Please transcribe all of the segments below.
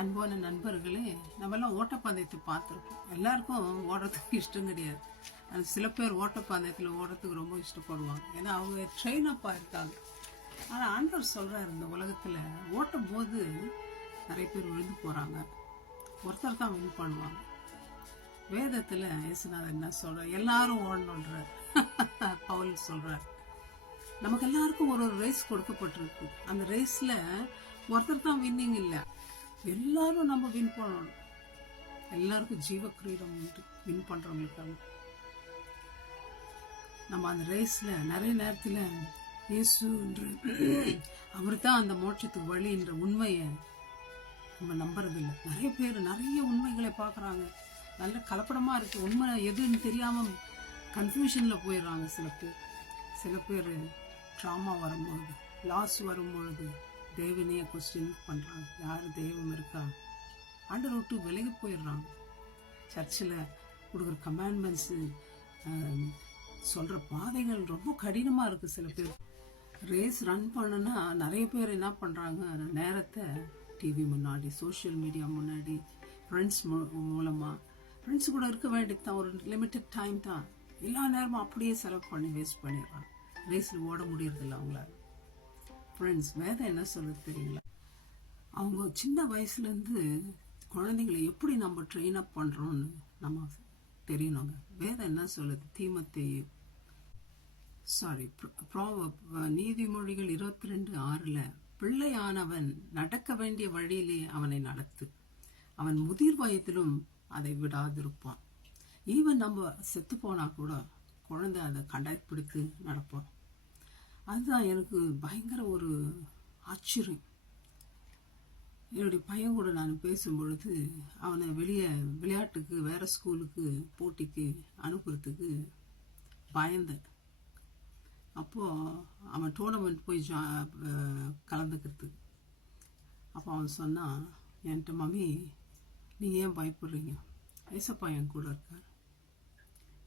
அன்பான நண்பர்களே, நம்மெல்லாம் ஓட்டப்பந்தயத்தை பார்த்துருப்போம். எல்லாருக்கும் ஓடுறதுக்கு இஷ்டம் கிடையாது. ஆனால் சில பேர் ஓட்டப்பந்தயத்தில் ஓடுறதுக்கு ரொம்ப இஷ்டப்படுவாங்க. ஏன்னா அவங்க ட்ரெயின் அப் ஆயிருக்காங்க. ஆனால் ஆண்டவர் சொல்கிறார், இந்த உலகத்தில் ஓட்டும் போது நிறைய பேர் விழுந்து போகிறாங்க, ஒருத்தர் தான் வின் பண்ணுவாங்க. வேதத்தில் இயேசுநாதர் என்ன சொல்கிறார்? எல்லாரும் ஓடணுன்றார். பவுல் சொல்கிறார், நமக்கு எல்லாருக்கும் ஒரு ஒரு ரேஸ் கொடுக்கப்பட்டிருக்கு. அந்த ரேஸில் ஒருத்தர் தான் வின்னிங் இல்லை, எல்லாரும் நம்ம வின் பண்ணணும். எல்லாருக்கும் ஜீவ கிரீடம் உண்டு வின் பண்றவங்களுக்காக. நம்ம அந்த ரேஸ்ல நிறைய நேரத்தில் இயேசு என்று அவர் தான் அந்த மோட்சத்துக்கு வழி என்ற உண்மையை நம்ம நம்புறதில்லை. நிறைய பேர் நிறைய உண்மைகளை பார்க்குறாங்க, நல்ல கலப்படமா இருக்கு, உண்மை எதுன்னு தெரியாம கன்ஃபியூஷன்ல போயிடுறாங்க. சில பேர் ட்ராமா வரும்போது, லாஸ் வரும்பொழுது தேவனையே கொஸ்டின் பண்ணுறாங்க, யார் தெய்வம் இருக்கா, ஆண்டவர் விட்டு விலகி போயிடுறாங்க. சர்ச்சில் கொடுக்குற கமாண்ட்மெண்ட்ஸு, சொல்கிற பாதைகள் ரொம்ப கடினமாக இருக்குது. சில பேர் ரேஸ் ரன் பண்ணுன்னா நிறைய பேர் என்ன பண்ணுறாங்க, நேரத்தை டிவி முன்னாடி, சோஷியல் மீடியா முன்னாடி, ஃப்ரெண்ட்ஸ் மூலமாக, ஃப்ரெண்ட்ஸ் கூட இருக்க வேண்டியது தான், ஒரு லிமிட்டட் டைம் தான், எல்லா நேரமும் அப்படியே செலவு பண்ணி வேஸ்ட் பண்ணிடுறாங்க. ரேஸில் ஓட முடியறதில்ல அவங்களால. ஃப்ரெண்ட்ஸ், வேதம் என்ன சொல்லுது தெரியுங்களா? அவங்க சின்ன வயசுலேருந்து குழந்தைங்களை எப்படி நம்ம ட்ரெயின் அப் பண்ணுறோன்னு நம்ம தெரியணுங்க. வேதம் என்ன சொல்லுது? நீதிமொழிகள் 22:6 பிள்ளையானவன் நடக்க வேண்டிய வழியிலே அவனை நடத்து, அவன் முதிர் வயதிலும் அதை விடாதிருப்பான். ஈவன் நம்ம செத்து போனா கூட குழந்தை அதை கடைப்பிடித்து நடப்பான். அதுதான் எனக்கு பயங்கர ஒரு ஆச்சரியம். என்னுடைய பையன் கூட நான் பேசும்பொழுது அவனை வெளியே விளையாட்டுக்கு, வேற ஸ்கூலுக்கு, போட்டிக்கு அனுப்புறதுக்கு பயந்தேன். அப்போது அவன் டோர்னமெண்ட் போய் கலந்துக்கிறதுக்கு. அப்போ அவன் சொன்னான் என்கிட்ட, மம்மி நீங்கள் ஏன் பயப்படுறீங்க? ஏசப்பா என் கூட இருக்கார்,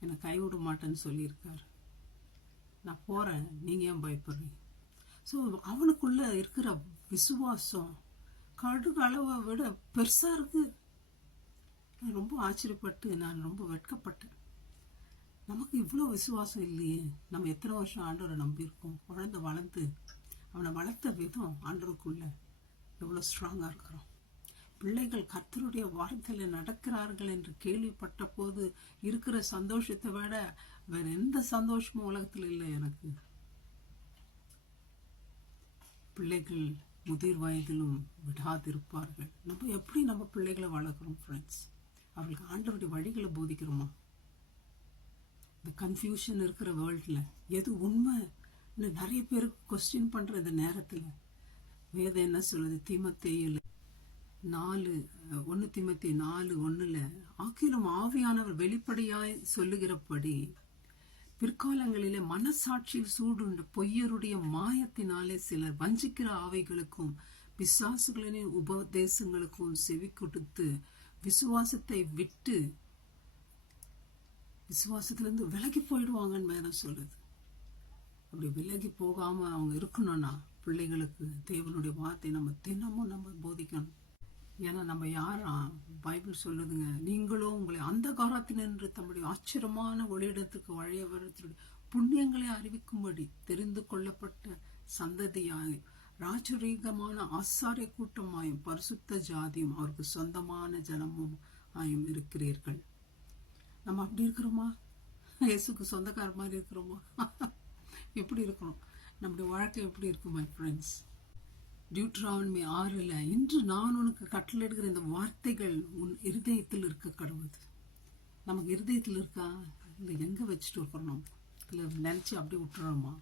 என்னை கைவிட மாட்டேன்னு சொல்லியிருக்கார், நான் போகிறேன், நீங்கள் ஏன் பயப்படுறீங்க? ஸோ அவனுக்குள்ளே இருக்கிற விசுவாசம் கடுகு அளவை விட பெருசாக இருக்குது. ரொம்ப ஆச்சரியப்பட்டு நான் ரொம்ப வெட்கப்பட்டேன். நமக்கு இவ்வளோ விசுவாசம் இல்லையே. நம்ம எத்தனை வருஷம் ஆண்டவரை நம்பியிருக்கோம். குழந்தை வளர்ந்து அவனை வளர்த்த விதம் ஆண்டவருக்குள்ள எவ்வளோ ஸ்ட்ராங்காக இருக்கிறோம். பிள்ளைகள் கர்த்தருடைய வார்த்தையில் நடக்கிறார்கள் என்று கேள்விப்பட்ட போது இருக்கிற சந்தோஷத்தை விட வேற எந்த சந்தோஷமும் உலகத்தில் இல்லை எனக்கு. பிள்ளைகள் முதிர் வயதிலும் விடாதிருப்பார்கள். நம்ம எப்படி நம்ம பிள்ளைகளை வளர்க்குறோம் ஃப்ரெண்ட்ஸ்? அவர்களுக்கு ஆண்டவருடைய வழிகளை போதிக்கிறோமா? இந்த கன்ஃபியூஷன் இருக்கிற வேர்ல்டில் எது உண்மைன்னு நிறைய பேர் கொஸ்டின் பண்ணுற இந்த நேரத்தில் வேதம் என்ன சொல்லுது? தீமோத்தேயு 4:1 ஆக்கிலும் ஆவியானவர் வெளிப்படையாய் சொல்லுகிறபடி பிற்காலங்களிலே மனசாட்சியில் சூடுண்ட பொய்யருடைய மாயத்தினாலே சிலர் வஞ்சிக்கிற ஆவைகளுக்கும் பிசாசுகளின் உபதேசங்களுக்கும் செவி கொடுத்து விசுவாசத்திலிருந்து விலகி போயிடுவாங்கன்னு வேதம் சொல்லுது. அப்படி விலகி போகாம அவங்க இருக்கணும்னா பிள்ளைகளுக்கு தேவனுடைய வார்த்தை நம்ம தினமும் நம்ம போதிக்கணும். ஏன்னா நம்ம யாரா? பைபிள் சொல்லுதுங்க, நீங்களோ உங்களை அந்த காலத்தினின்று தம்முடைய ஆச்சரியமான ஒளியிடத்துக்கு வழியவரத்தினுடைய புண்ணியங்களை அறிவிக்கும்படி தெரிந்து கொள்ளப்பட்ட சந்ததியாயும் ராஜரீகமான ஆசாரிய கூட்டமாயும் பரிசுத்த ஜாதியும் அவருக்கு சொந்தமான ஜனமும் ஆயும் இருக்கிறீர்கள். நம்ம அப்படி இருக்கிறோமா? இயேசுக்கு சொந்தக்கார மாதிரி இருக்கிறோமா? எப்படி இருக்கிறோம்? நம்முடைய வாழ்க்கை எப்படி இருக்கும் மை ஃப்ரெண்ட்ஸ்? டியூட்ரானமி 6 இன்று நான் உனக்கு கட்டளையிடுகிற இந்த வார்த்தைகள் உன் இருதயத்தில் இருக்க கடவுது. நமக்கு இருதயத்தில் இருக்கா? இல்லை எங்கே வச்சுட்டு இருக்கிறோம்? இல்லை நினச்சி அப்படியே விட்டுறோமா?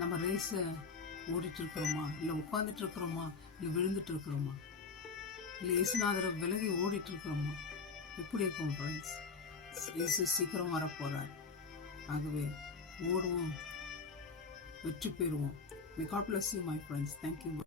நம்ம ரேஸை ஓடிட்டு இருக்கிறோமா? இல்லை உட்காந்துட்டு இருக்கிறோமா? இல்லை விழுந்துட்டு இருக்கிறோமா? இல்லை இயேசுநாதரை விலகி ஓடிட்டு இருக்கிறோமா? எப்படி இருக்கும் ஃப்ரெண்ட்ஸ்? இயேசு சீக்கிரம் வரப்போகிறார். ஆகவே ஓடுவோம், வெற்றி பெறுவோம். May God bless you, my friends. Thank you.